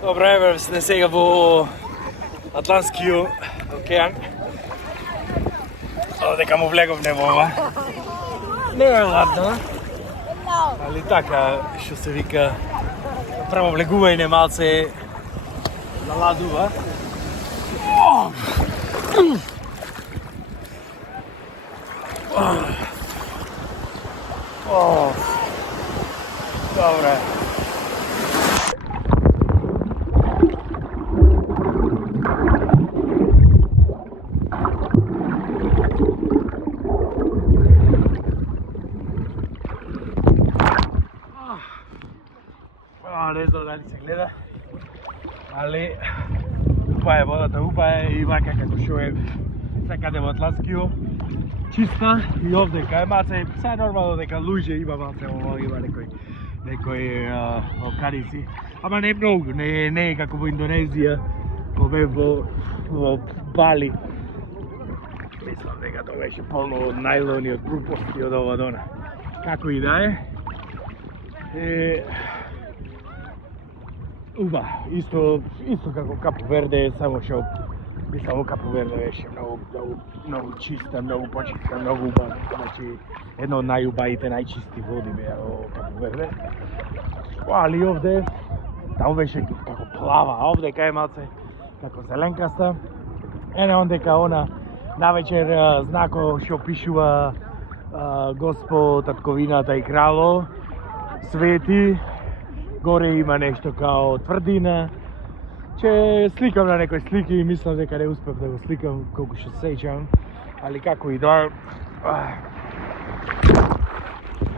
Добро, еве сме сега во Атлантскиот океан. Додека му влеговме во ова. Не е ладно, али така, што се вика, право влегување малце наладува. Добре. Не знам дали се гледа, али упа е водата, упа е и вака како што е секаде во Атлантскиот, чиста и овдека е маце, се е нормално дека луѓе има маце, има некои окарици, ама не многу, не е како во Индонезија, кога во Бали. Мислам дека тоа беше полно од најлони, од глупости, од ова дона. Како и да е. Уба, исто како Капо Верде, само што мислам Капо Верде беше многу чиста, многу почиста, многу убава. Значи, едно од најубавите, најчисти води беа во Капо Верде. Али овде, таму беше како плава, а овде кај малце како зеленкаста. Ондека она навечер знако што пишува Господ, татковината и крало, свети. Горе има нешто као тврдина. Че сликам на некои слики и мислам дека не успев да го сликам колку што сеќам. Али како и да